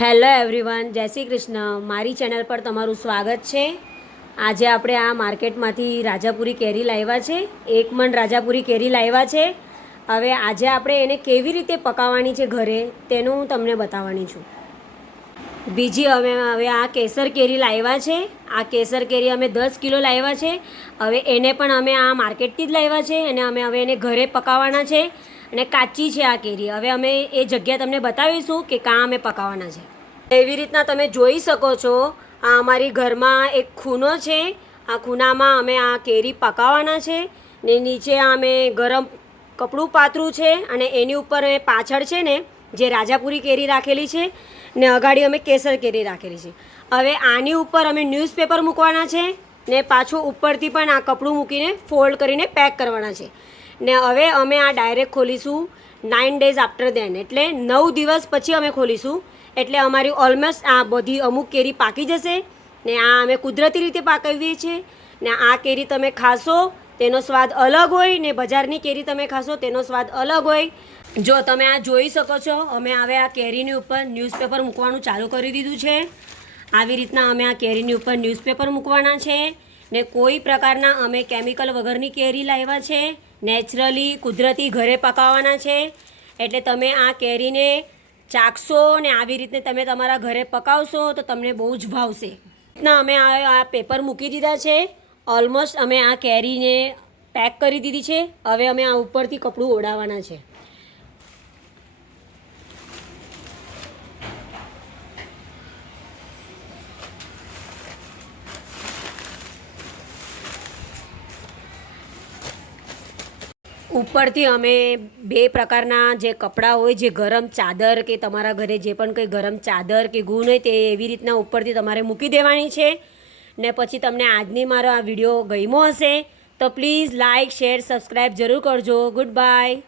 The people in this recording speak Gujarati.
હેલો એવરીવન, જય શ્રી કૃષ્ણ. મારી ચેનલ પર તમારું સ્વાગત છે. આજે આપણે આ માર્કેટમાંથી રાજાપુરી કેરી લાવ્યા છે. 1 મણ રાજાપુરી કેરી લાવ્યા છે. હવે આજે આપણે એને કેવી રીતે પકાવવાની છે ઘરે તેનું હું તમને બતાવવાની છું. બીજી હવે આ કેસર કેરી લાવ્યા છે. આ કેસર કેરી અમે 10 કિલો લાવ્યા છે. હવે એને પણ અમે આ માર્કેટથી જ લાવ્યા છે અને અમે હવે એને ઘરે પકાવવાના છે. અને કાચી છે આ કેરી. હવે અમે એ જગ્યા તમને બતાવીશું કે કાં અમે પકાવવાના છે. એવી રીતના તમે જોઈ શકો છો, આ અમારી ઘરમાં એક ખૂણો છે. આ ખૂણામાં અમે આ કેરી પકાવવાના છે. ને નીચે અમે ગરમ કપડું પાથરું છે અને એની ઉપર પાછળ છે ને જે રાજાપુરી કેરી રાખેલી છે ને અગાડી અમે કેસર કેરી રાખેલી છે. હવે આની ઉપર અમે ન્યૂઝપેપર મૂકવાના છે ને પાછું ઉપરથી પણ આ કપડું મૂકીને ફોલ્ડ કરીને પેક કરવાના છે. ને હવે અમે આ ડાયરેક્ટ ખોલીશું 9 ડેઝ આફ્ટર દેન, એટલે 9 દિવસ પછી અમે ખોલીશું. એટલે અમારી ઓલમોસ્ટ આ બધી અમુક કેરી પાકી જશે. ને આ અમે કુદરતી રીતે પાકવીએ છીએ. ને આ કેરી તમે ખાશો તેનો સ્વાદ અલગ હોય ને બજારની કેરી તમે ખાશો તેનો સ્વાદ અલગ હોય. જો તમે આ જોઈ શકો છો, અમે હવે આ કેરીની ઉપર ન્યૂઝપેપર મૂકવાનું ચાલુ કરી દીધું છે. આવી રીતના અમે આ કેરીની ઉપર ન્યૂઝપેપર મૂકવાના છે. ને કોઈ પ્રકારના અમે કેમિકલ વગરની કેરી લાવ્યા છે. નેચરલી કુદરતી ઘરે પકાવવાના છે. એટલે તમે આ કેરીને ચાખશો ને આવી રીતે તમે તમારા ઘરે પકાવશો તો તમને બહુ જ ભાવશે. રીતના અમે આ પેપર મૂકી દીધા છે. ઓલમોસ્ટ અમે આ કેરીને પેક કરી દીધી છે. હવે અમે આ ઉપરથી કપડું ઓઢાવવાના છે. ઉપરથી અમે 2 પ્રકારના જે કપડાં હોય, જે ગરમ ચાદર કે તમારા ઘરે જે પણ કંઈ ગરમ ચાદર કે ગુણ હોય તે એવી રીતના ઉપરથી તમારે મૂકી દેવાની છે. ને પછી તમને આજની મારો આ વિડીયો ગમ્યો હશે તો પ્લીઝ લાઇક, શેર, સબસ્ક્રાઈબ જરૂર કરજો. Good bye.